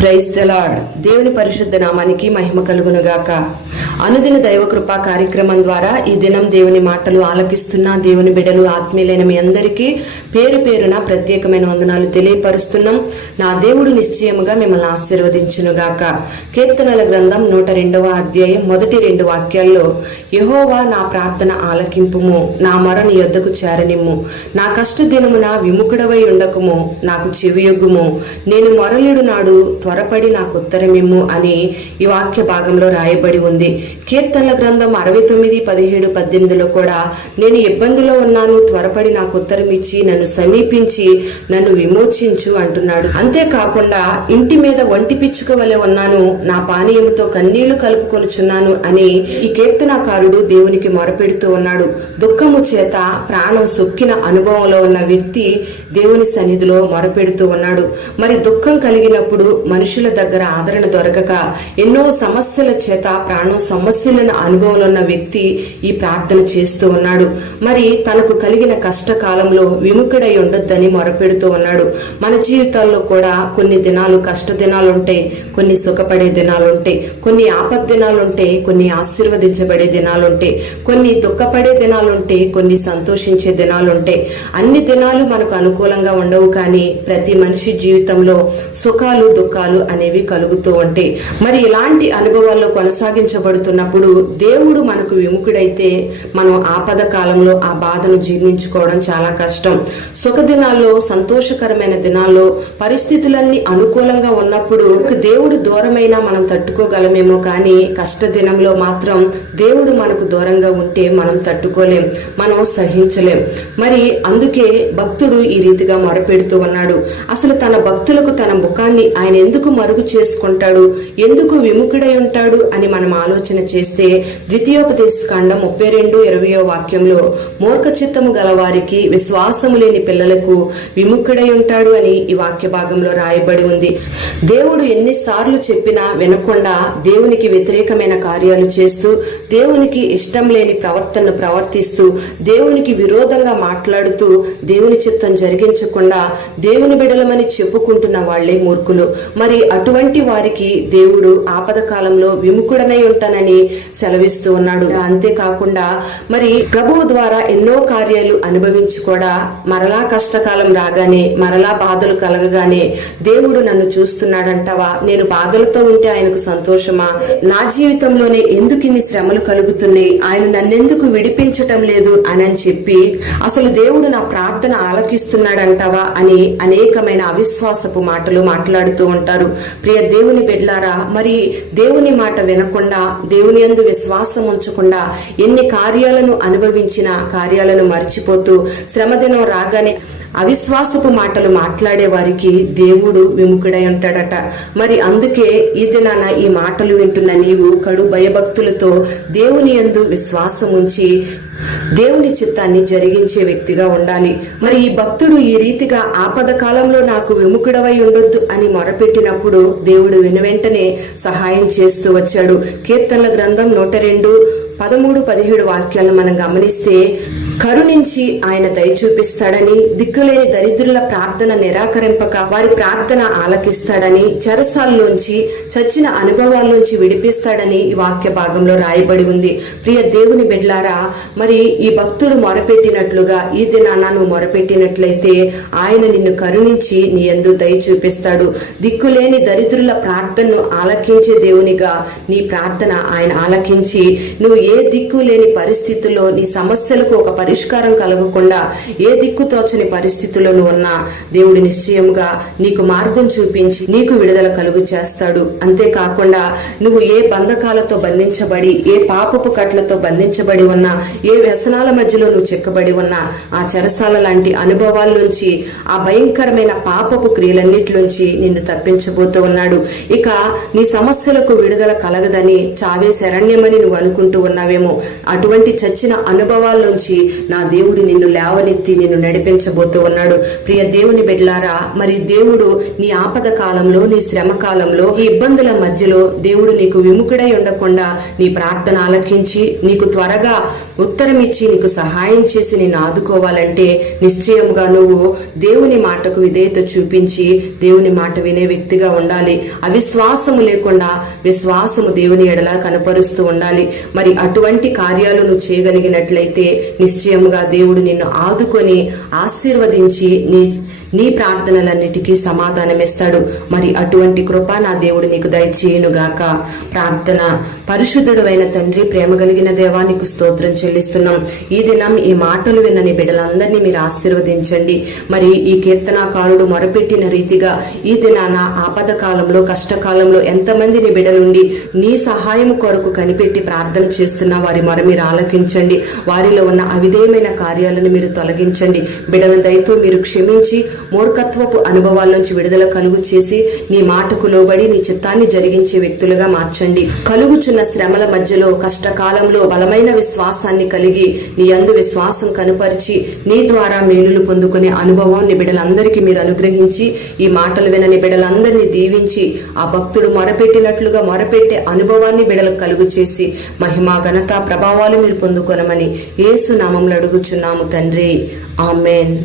Praise the lord. దేవుని పరిశుద్ధ నామానికి మహిమ కలుగునుగాక. అనుదిన దైవ కృపా కార్యక్రమం ద్వారా ఈ దినం దేవుని మాటలు ఆలకిస్తున్న దేవుని బిడ్డలు ఆత్మీయులైన మీ అందరికీ పేరు పేరున ప్రత్యేకమైన వందనాలు తెలియపరుస్తున్నాం. నా దేవుడు నిశ్చయముగా మిమ్మల్ని ఆశీర్వదించునుగాక. కీర్తనల గ్రంథం 102వ అధ్యాయం మొదటి 2 వాక్యాల్లో, యెహోవా నా ప్రార్థన ఆలకింపుము, నా మొర నీ యొద్దకు చేరనిమ్ము, నా కష్ట దినమున విముఖుడవై ఉండకుము, నాకు చెవియొగ్గుము, నేను మొరలిడు నాడు త్వరపడి నాకు ఉత్తరమిమ్ము అని ఈ వాక్య భాగంలో రాయబడి ఉంది. కీర్తనల గ్రంథం 69, 17, 18లో కూడా, నేను ఇబ్బందిలో ఉన్నాను, త్వరపడి నాకు ఉత్తరం ఇచ్చి నన్ను సమీపించి నన్ను విమోచించు అంటున్నాడు. అంతేకాకుండా ఇంటి మీద ఒంటి పిచ్చుక వలె ఉన్నాను, నా పానీయముతో కన్నీళ్లు కలుపుకొనుచున్నాను అని ఈ కీర్తనాకారుడు దేవునికి మొరపెడుతూ ఉన్నాడు. దుఃఖము చేత ప్రాణం సొక్కిన అనుభవంలో ఉన్న వ్యక్తి దేవుని సన్నిధిలో మొరపెడుతూ ఉన్నాడు. మరి దుఃఖం కలిగినప్పుడు మనుషుల దగ్గర ఆదరణ దొరకక ఎన్నో సమస్యల చేత ప్రాణం సమస్యలను అనుభవంలో ఉన్న వ్యక్తి ఈ ప్రార్థన చేస్తూ ఉన్నాడు. మరి తనకు కలిగిన కష్టకాలంలో విముఖుడై ఉండొద్దని మొరపెడుతూ ఉన్నాడు. మన జీవితాల్లో కూడా కొన్ని దినాలు కష్ట దినాలు ఉంటాయి, కొన్ని సుఖపడే దినాలు ఉంటాయి, కొన్ని ఆపద్ దినాలు ఉంటాయి, కొన్ని ఆశీర్వదించబడే దినాలు ఉంటాయి, కొన్ని దుఃఖపడే దినాలు ఉంటాయి, కొన్ని సంతోషించే దినాలు ఉంటాయి. అన్ని దినాలు మనకు అనుకూలంగా ఉండవు, కానీ ప్రతి మనిషి జీవితంలో సుఖాలు దుఃఖాలు అనేవి కలుగుతూ ఉంటాయి. మరి ఇలాంటి అనుభవాల్లో కొనసాగించబడుతున్నప్పుడు దేవుడు మనకు విముఖుడైతే మనం ఆపద కాలంలో ఆ బాధను జీర్ణించుకోవడం చాలా కష్టం. సుఖ దినాల్లో, సంతోషకరమైన దినాల్లో పరిస్థితులన్నీ అనుకూలంగా ఉన్నప్పుడు దేవుడు దూరమైన మనం తట్టుకోగలమేమో, కానీ కష్ట దినంలో మాత్రం దేవుడు మనకు దూరంగా ఉంటే మనం తట్టుకోలేం, మనం సహించలేం. మరి అందుకే భక్తుడు ఈ రీతిగా మొరపెడుతూ ఉన్నాడు. అసలు తన భక్తులకు తన ముఖాన్ని ఆయన ఎందుకు మరుగు చేసుకుంటాడు, ఎందుకు విముఖుడై ఉంటాడు అని మనం ఆలోచన చేస్తే, ద్వితీయోపదేశ కాండం 32:20 వాక్యంలో, మూర్ఖ చిత్తము గలవారికి, విశ్వాసము లేని పిల్లలకు విముఖుడై ఉంటాడు అని ఈ వాక్య భాగంలో రాయబడి ఉంది. దేవుడు ఎన్నిసార్లు చెప్పినా వినకుండా దేవునికి వ్యతిరేకమైన కార్యాలు చేస్తూ, దేవునికి ఇష్టం లేని ప్రవర్తనను ప్రవర్తిస్తూ, దేవునికి విరోధంగా మాట్లాడుతూ, దేవుని చిత్తం జరిగించకుండా దేవుని బిడలమని చెప్పుకుంటున్న వాళ్లే మూర్ఖులు. మరి అటువంటి వారికి దేవుడు ఆపద కాలంలో విముఖుడనై ఉంటానని సెలవిస్తూ ఉన్నాడు. అంతేకాకుండా మరి ప్రభువు ద్వారా ఎన్నో కార్యాలు అనుభవించి కూడా మరలా కష్టకాలం రాగానే, మరలా బాధలు కలగగానే, దేవుడు నన్ను చూస్తున్నాడంటావా, నేను బాధలతో ఉంటే ఆయనకు సంతోషమా, నా జీవితంలోనే ఎందుకు ఇన్ని శ్రమలు కలుగుతున్నాయి, ఆయన నన్నెందుకు విడిపించటం లేదు అని చెప్పి అసలు దేవుడు నా ప్రార్థన ఆలకిస్తున్నాడంటావా అని అనేకమైన అవిశ్వాసపు మాటలు మాట్లాడుతూ ఉంటారు. ప్రియ దేవుని బిడ్డలారా, మరి దేవుని మాట వినకుండా, దేవుని యందు విశ్వాసం ఉంచకుండా ఎన్ని కార్యాలను అనుభవించిన కార్యాలను మర్చిపోతూ శ్రమదినం రాగానే అవిశ్వాసపు మాటలు మాట్లాడే వారికి దేవుడు విముఖుడై ఉంటాడట. మరి అందుకే ఈ దినాన ఈ మాటలు వింటున్న నీవు కడు భయభక్తులతో దేవుని యందు విశ్వాసం ఉంచి దేవుని చిత్తాన్ని జరిగించే వ్యక్తిగా ఉండాలి. మరి ఈ భక్తుడు ఈ రీతిగా ఆపద కాలంలో నాకు విముఖుడవై ఉండొద్దు అని మొరపెట్టినప్పుడు దేవుడు వెనువెంటనే సహాయం చేస్తూ వచ్చాడు. కీర్తనల గ్రంథం 102, 13, 17 వాక్యాలను మనం గమనిస్తే, కరుణించి ఆయన దయ చూపిస్తాడని, దిక్కులేని దరిద్రుల ప్రార్థన నిరాకరింపక వారి ప్రార్థన ఆలకిస్తాడని, చెరసాల్లోంచి చచ్చిన అనుభవాల్లోంచి విడిపిస్తాడని ఈ వాక్య భాగంలో రాయబడి ఉంది. ప్రియ దేవుని బిడ్డలారా, మరి ఈ భక్తుడు మొరపెట్టినట్లుగా ఈ దినాన నువ్వు మొరపెట్టినట్లయితే ఆయన నిన్ను కరుణించి నీ యందు దయ చూపిస్తాడు. దిక్కులేని దరిద్రుల ప్రార్థనను ఆలకించే దేవునిగా నీ ప్రార్థన ఆయన ఆలకించి, నువ్వు ఏ దిక్కు లేని పరిస్థితుల్లో, నీ సమస్యలకు ఒక పరిష్కారం కలగకుండా ఏ దిక్కు తోచని పరిస్థితుల్లో నువ్వు ఉన్నా దేవుడు నిశ్చయముగా నీకు మార్గం చూపించి నీకు విడుదల కలుగు చేస్తాడు. అంతేకాకుండా నువ్వు ఏ బంధకాలతో బంధించబడి, ఏ పాపపు కట్లతో బంధించబడి ఉన్నా, ఏ వ్యసనాల మధ్యలో నువ్వు చిక్కబడి ఉన్నా, ఆ చెరసాల లాంటి అనుభవాల్లోంచి, ఆ భయంకరమైన పాపపు క్రియలన్నిటిలోంచి నిన్ను తప్పించబోతూ ఉన్నాడు. ఇక నీ సమస్యలకు విడుదల కలగదని, చావే శరణ్యమని నువ్వు అనుకుంటూ ఉన్నావేమో, అటువంటి చచ్చిన అనుభవాల్లోంచి నా దేవుడు నిన్ను లేవనెత్తి నిన్ను నడిపించబోతూ ఉన్నాడు. ప్రియ దేవుని బిడ్డలారా, మరి దేవుడు నీ ఆపద కాలంలో, నీ శ్రమ కాలంలో, నీ ఇబ్బందుల మధ్యలో దేవుడు నీకు విముఖుడై ఉండకుండా నీ ప్రార్థన ఆలకించి నీకు త్వరగా ఉత్తరం ఇచ్చి నీకు సహాయం చేసి నిన్ను ఆదుకోవాలంటే నిశ్చయముగా నువ్వు దేవుని మాటకు విధేయత చూపించి దేవుని మాట వినే వ్యక్తిగా ఉండాలి. అవిశ్వాసము లేకుండా విశ్వాసము దేవుని ఎడల కనపరుస్తూ ఉండాలి. మరి అటువంటి కార్యాలు నువ్వు చేయగలిగినట్లయితే నిశ్చయముగా దేవుడు నిన్ను ఆదుకొని ఆశీర్వదించి నీ ప్రార్థనలన్నిటికీ సమాధానమిస్తాడు. మరి అటువంటి కృప నా దేవుడు నీకు దయచేయునుగాక. ప్రార్థన. పరిశుద్ధుడైన తండ్రి, ప్రేమ కలిగిన దేవా, నీకు స్తోత్రం చెల్లిస్తున్నాం. ఈ దినం ఈ మాటలు విన్న నీ బిడ్డలందరినీ మీరు ఆశీర్వదించండి. మరి ఈ కీర్తనాకారుడు మొరపెట్టిన రీతిగా ఈ దినాన ఆపద కాలంలో, కష్టకాలంలో ఎంతమంది నీ బిడ్డలుండి నీ సహాయం కొరకు కనిపెట్టి ప్రార్థన చేస్తున్న వారి మొర మీరు ఆలకించండి. వారిలో ఉన్న అవిధేయమైన కార్యాలను మీరు తొలగించండి. బిడ్డల దయతో మీరు క్షమించి మూర్ఖత్వపు అనుభవాల నుంచి విడుదల కలుగు చేసి నీ మాటకు లోబడి నీ చిత్తాన్ని జరిగించే వ్యక్తులుగా మార్చండి. కలుగుచున్న శ్రమల మధ్యలో, కష్టకాలంలో బలమైన విశ్వాసాన్ని కలిగి నీ యందు విశ్వాసం కనుపరిచి నీ ద్వారా మేలులు పొందుకునే అనుభవాన్ని బిడ్డలందరికీ మీరు అనుగ్రహించి ఈ మాటలు వినని బిడ్డలందరినీ దీవించి ఆ భక్తుడు మొరపెట్టినట్లుగా మొరపెట్టే అనుభవాన్ని బిడ్డలకు కలుగు చేసి మహిమ, ఘనత, ప్రభావాలు మీరు పొందుకొనమని యేసు నామములో అడుగుచున్నాము తండ్రి. ఆమేన్.